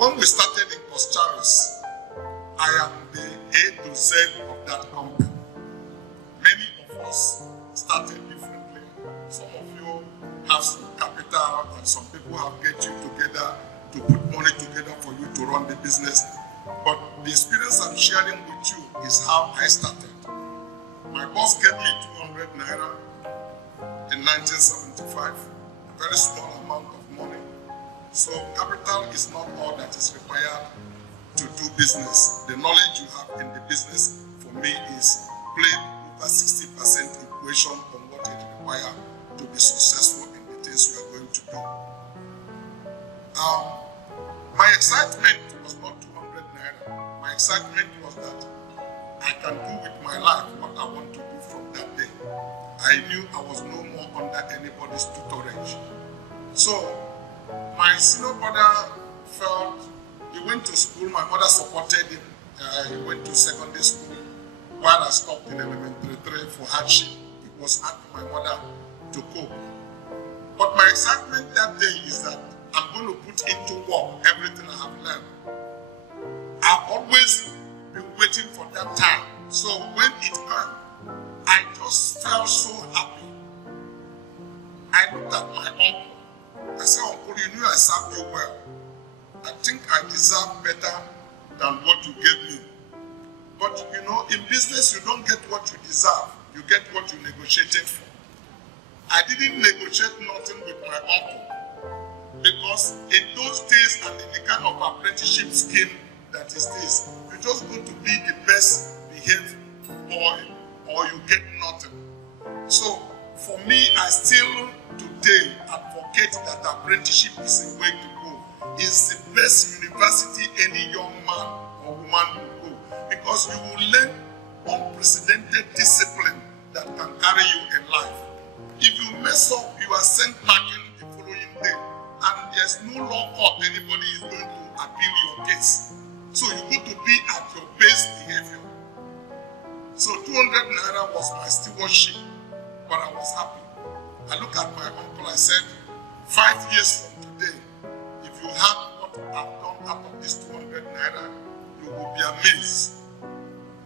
When we started in Coscharis, I am the A to Z of that company. Many of us started differently. Some of you have some capital and some people have get you together to put money together for you to run the business. But the experience I'm sharing with you is how I started. My boss gave me 200 naira in 1975, a very small amount of money. So capital is not all that is required to do business. The knowledge you have in the business, for me, is played over 60% equation on what it requires to be successful in the things we are going to do. My excitement was not 200 naira. My excitement was that I can do with my life what I want to do from that day. I knew I was no more under anybody's tutorage. So my senior brother felt, he went to school, my mother supported him. He went to secondary school while I stopped in elementary 3 for hardship. It was hard for my mother to cope. But my excitement that day is that I'm going to put into work everything I have learned. I've always been waiting for that time. So when it came, I just felt so happy. I looked at my uncle. I said, "Uncle, you knew I served you well. I think I deserve better than what you gave me." But you know, in business, you don't get what you deserve. You get what you negotiated for. I didn't negotiate nothing with my uncle. Because in those days and in the kind of apprenticeship scheme that is this, you just go to be the best behaved boy or you get nothing. So for me, I still today advocate that apprenticeship is a way to go. It's the best university any young man or woman will go. Because you will learn unprecedented discipline that can carry you in life. If you mess up, you are sent packing the following day. And there's no law court anybody is going to appeal your case. So you go to be at your best behavior. So 200 naira was my stewardship, but I was happy. I look at my uncle, I said, 5 years from today, if you have what I've done out of this 200 naira, you will be amazed.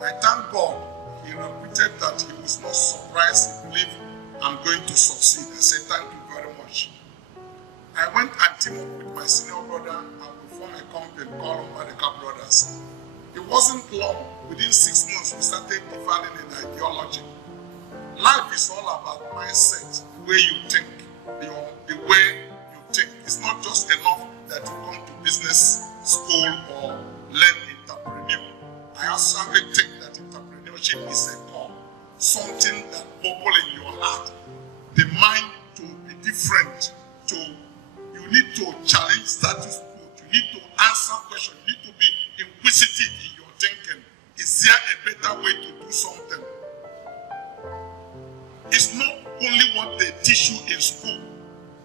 I thank God he repeated that he was not surprised, he believed I'm going to succeed. I said, thank you very much. I went and teamed up with my senior brother and we formed a company called Maduka Brothers. It wasn't long. Within 6 months, we started defining an ideology. Life is all about mindset, the way you think, the way you think. It's not just enough that you come to business school or learn entrepreneur. I actually think that entrepreneurship is a core, something that bubbles in your heart. The mind to be different, you need to challenge status quo. You need to answer questions. You need to be inquisitive in your thinking. Is there a better way to do something? It's not only what they teach you in school.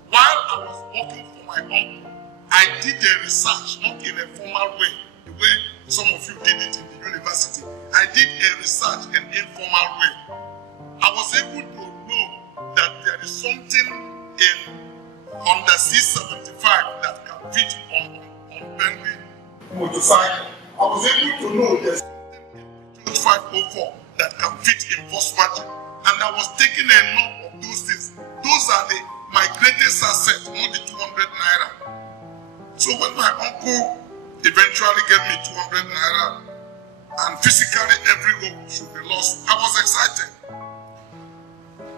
While I was working for my uncle, I did a research, not in a formal way, the way some of you did it in the university. I did a research in an informal way. I was able to know that there is something in Honda C75 that can fit on Bentley motorcycle. I was able to know there's something in 504 that can fit in Volkswagen. And I was taking a note of those things. Those are my greatest assets, not the 200 naira. So when my uncle eventually gave me 200 naira and physically every hope should be lost, I was excited.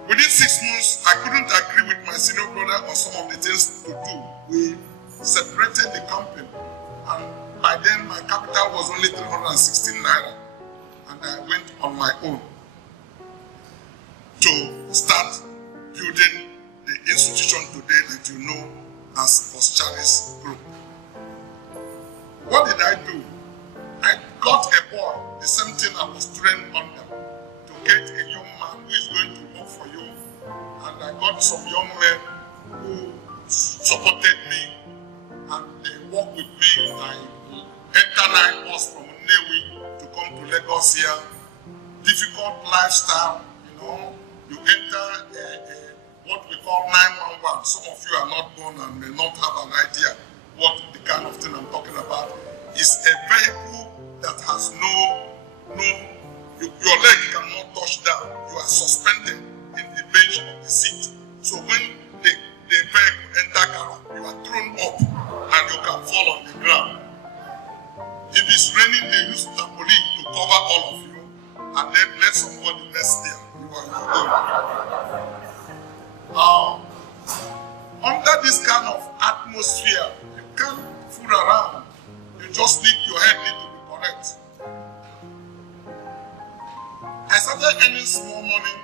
Within 6 months, I couldn't agree with my senior brother on some of the things to do. We separated the company, and by then my capital was only 316 naira, and I went on my own to start building the institution today that you know as Coscharis Group. What did I do? I got a boy, the same thing I was trained under, to get a young man who is going to work for you. And I got some young men who supported me and they worked with me. I entered 9 bus from Nnewi to come to Lagos here. Difficult lifestyle, you know. You enter what we call 911. Some of you are not born and may not have an idea what the kind of thing I'm talking about is a vehicle that has your leg cannot touch down. You are suspended in the bench of the seat. So when the vehicle enter car, you are thrown up and you can fall on the ground. If it's raining, they use trampoline to cover all of you and then let somebody rest there. You are your under this kind of atmosphere, you can't fool around. You just need your head need to be correct. I started earning small money,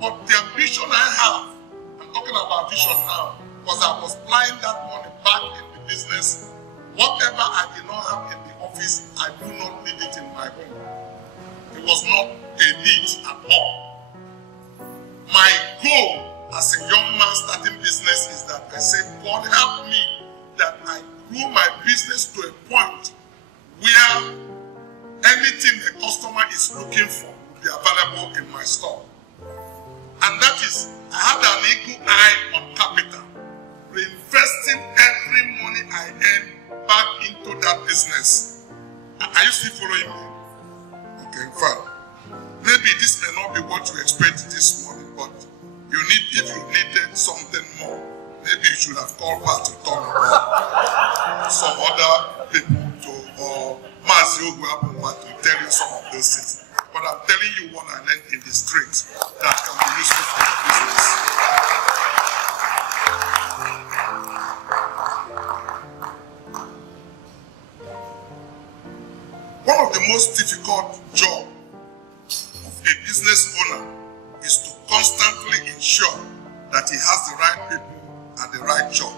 but the ambition I have, I'm talking about vision now, was I was applying that money back in the business. Whatever I did not have in the office, I do not need it in my home. It was not a need at all. My goal as a young man starting business is that I said, God help me that I grew my business to a point where anything a customer is looking for will be available in my store. And that is, I had an eagle eye on capital, reinvesting every money I earn back into that business. Are you still following me? Okay, fine. Maybe this may not be what you expect this morning, but if you needed something more, maybe you should have called back to talk about some other people or Mazi Ogwabuma to tell you some of those things. But I'm telling you what I learned in the streets that can be useful for your business. One of the most difficult jobs of a business owner is to constantly ensure that he has the right people and the right job.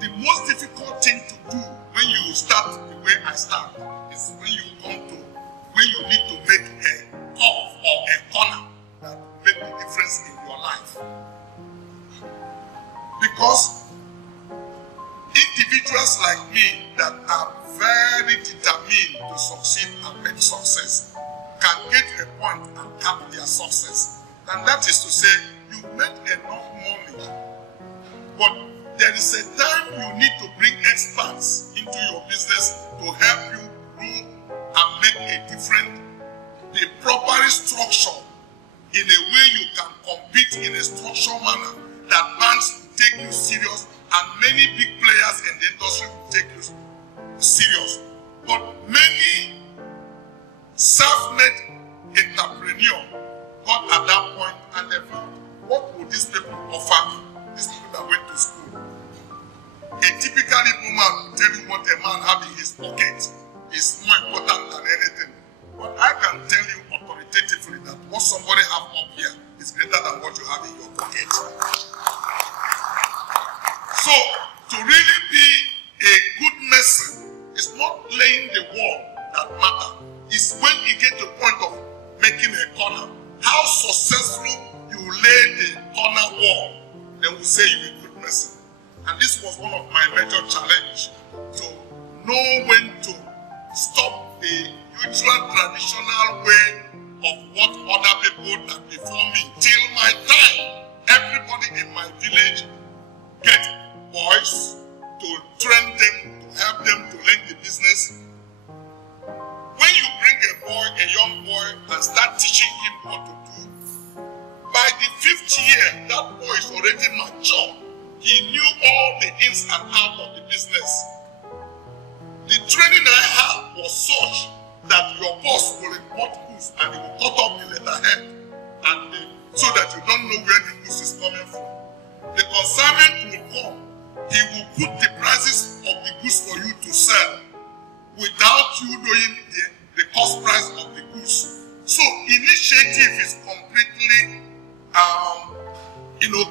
The most difficult thing to do when you start the way I start is when you need to make a curve or a corner that will make the difference in your life. Because individuals like me that are very determined to succeed and make success can get a point and cap their success. And that is to say, you make enough money, but there is a time you need to bring experts into your business to help you grow and make a difference. The proper structure in a way you can compete in a structured manner that banks will take you serious and many big players in the industry will take you serious. But many self-made entrepreneurs got at that point and they found, what would these people offer me? These people that went to school. A typical Igbo man will tell you what a man has in his pocket is more important than anything. But I can tell you authoritatively that what somebody has up here is greater than what you have in your pocket. So, to really be a good mason, it's not laying the wall that matters. It's when you get to the point of making a corner. How successful you lay the corner wall, then we say you're a good mason. And this was one of my major challenges, to know when to stop the usual traditional way of what other people that before me. Till my time, everybody in my village get boys to train them, to help them to learn the business. When you bring a boy, a young boy, and start teaching him what to do, by the 5th year, that boy is already mature. He knew all the ins and outs of the business. The training I had was such that your boss will import goods and he will cut off the letterhead, and so that you don't know where the goods is coming from. The consignment will come. He will put the prices of the goods for you to sell without you knowing the cost price of the goods. So initiative is completely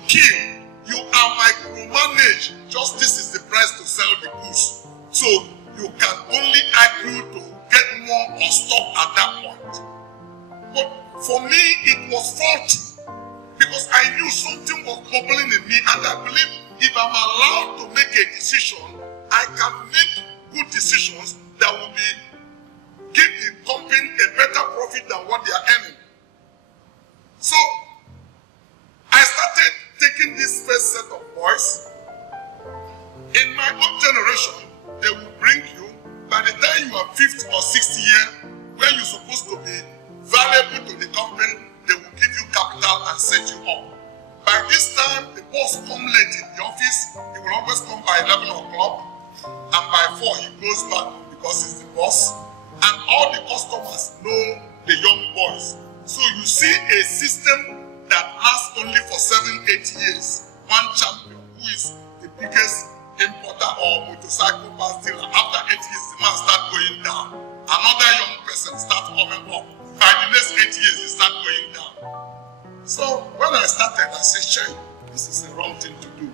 key. You are micromanaged. Just this is the price to sell the goods. So you can only argue to get more or stop at that point. But for me, it was faulty because I knew something was bubbling in me, and I believe if I'm allowed to make a decision, I can make good decisions that will give the company a better profit than what they are earning. So I started taking this first set of boys In my own generation, they will bring you, by the time you are 50th or 60th year, when you're supposed to be valuable to the company, they will give you capital and set you up. By this time, the boss come late in the office. He will always come by 11 o'clock, and by 4 he goes back home because he's the boss. And all the customers know the young boys. So you see a system that lasts only for 7-8 years. One champion who is the biggest importer or motorcycle parts dealer. After 8 years, the man starts going down. Another young person starts coming up. By the next 8 years, he starts going down. So when I started, I said, "Shay, this is the wrong thing to do."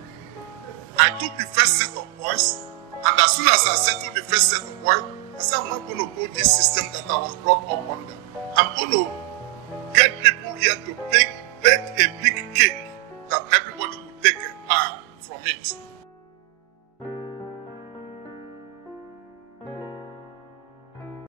I took the first set of boys, and as soon as I settled the first set of boys, I said, "I'm not going to go this system that I was brought up under. I'm going to get people here to bake a big cake that everybody will take a pie from it."